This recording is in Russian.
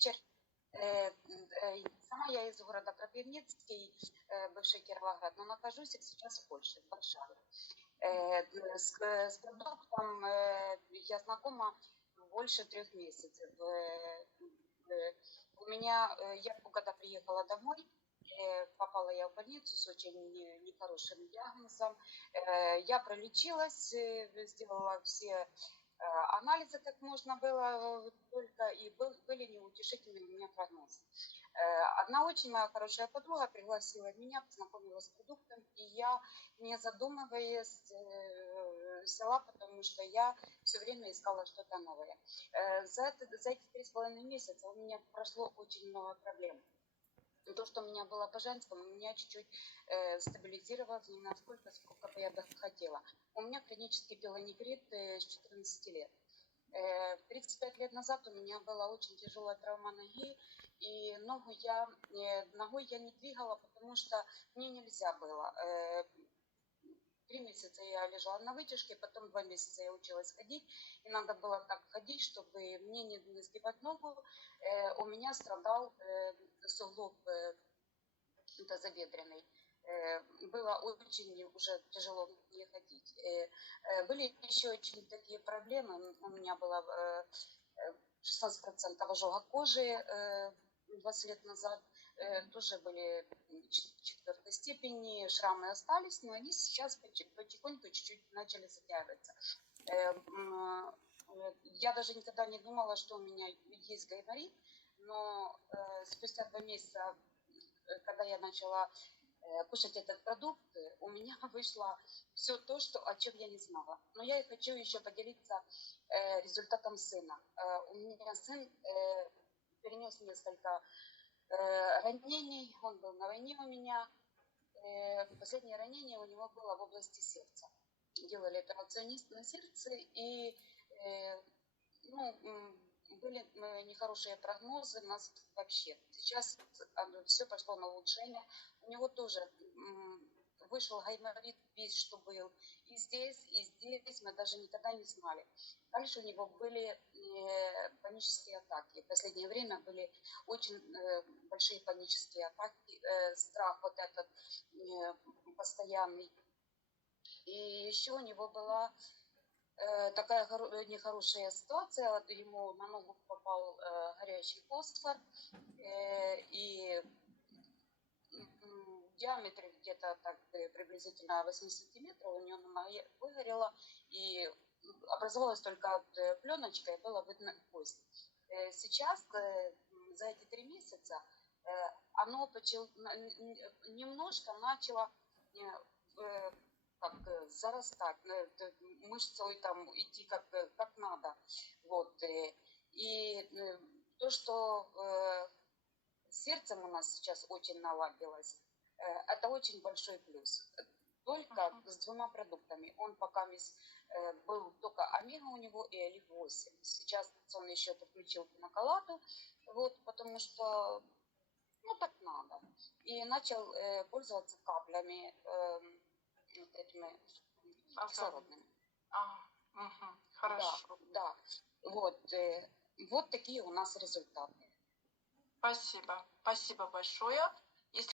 вечер. Э, э, Сама я из города Кропивницкий, э, бывший Кировоград, но нахожусь сейчас в Польше, в Варшаве. Э, С, с продуктом э, я знакома больше трех месяцев. Э, э, У меня, э, я когда приехала домой, э, попала я в больницу с очень не- нехорошим диагнозом. Э, Я пролечилась, э, сделала все э, анализы, как можно было э, только, и был- были неутешительные у меня прогнозы. Э, Одна очень моя хорошая подруга пригласила меня, познакомила с продуктом, и я, не задумываясь, э, взяла, потому что я все время искала что-то новое. Э, За, это, за эти три с половиной месяца у меня прошло очень много проблем. То, что у меня было по женскому, меня чуть-чуть э, стабилизировалось не насколько, сколько бы я хотела. У меня хронический пилонефрит э, с 14 лет. Э, 35 лет назад у меня была очень тяжелая травма ноги, и ногу я, э, ногой я не двигала, потому что мне нельзя было. Э, Три месяца я лежала на вытяжке, потом два месяца я училась ходить, и надо было так ходить, чтобы мне не сгибать ногу. Э, У меня страдал суглоб тазобедренный. Э, Было очень уже тяжело мне ходить. Э, э, Были еще очень такие проблемы. У меня было э, э, 16% ожога кожи э, 20 лет назад. Тоже были четвертой степени, шрамы остались, но они сейчас потих- потихоньку чуть-чуть начали затягиваться. Я даже никогда не думала, что у меня есть гайморит, но спустя два месяца, когда я начала кушать этот продукт, э, у меня вышло все то, что, о чем я не знала. Но я и хочу еще поделиться э, результатом сына. Э, у меня сын э, перенес несколько э, ранений, он был на войне у меня. Э, последнее ранение у него было в области сердца. Делали операцию на сердце, и э, ну, были э, нехорошие прогнозы у нас вообще. Сейчас все пошло на улучшение. У него тоже вышел гайморит весь, что был. И здесь, и здесь мы даже никогда не знали. Дальше у него были э, панические атаки. В последнее время были очень э, большие панические атаки, страх вот этот постоянный. И еще у него была такая хоро- нехорошая ситуация. Ему на ногу попал э, горячий фосфор, э, и диаметре где-то так э, приблизительно 8 сантиметров у него на ноге выгорело, и образовалась только э, пленочка, и было видно кость. Э, Сейчас, э, за эти три месяца, э, оно немножко начало э, э, э, зарастать, э, т- мышцой там идти как, э, как надо. Вот. э, И э, то, что э, сердцем у нас сейчас очень наладилось, э, это очень большой плюс. Только Мгм. с двумя продуктами. Он пока мисс, э, был только омега у него и олив-8. Сейчас он еще подключил пиноколаду, вот, потому что ну так надо. И начал э, пользоваться каплями эм, вот этими кислородными. А, мгм, Хорошо. Да, да. Вот, э, вот такие у нас результаты. Спасибо. Спасибо большое.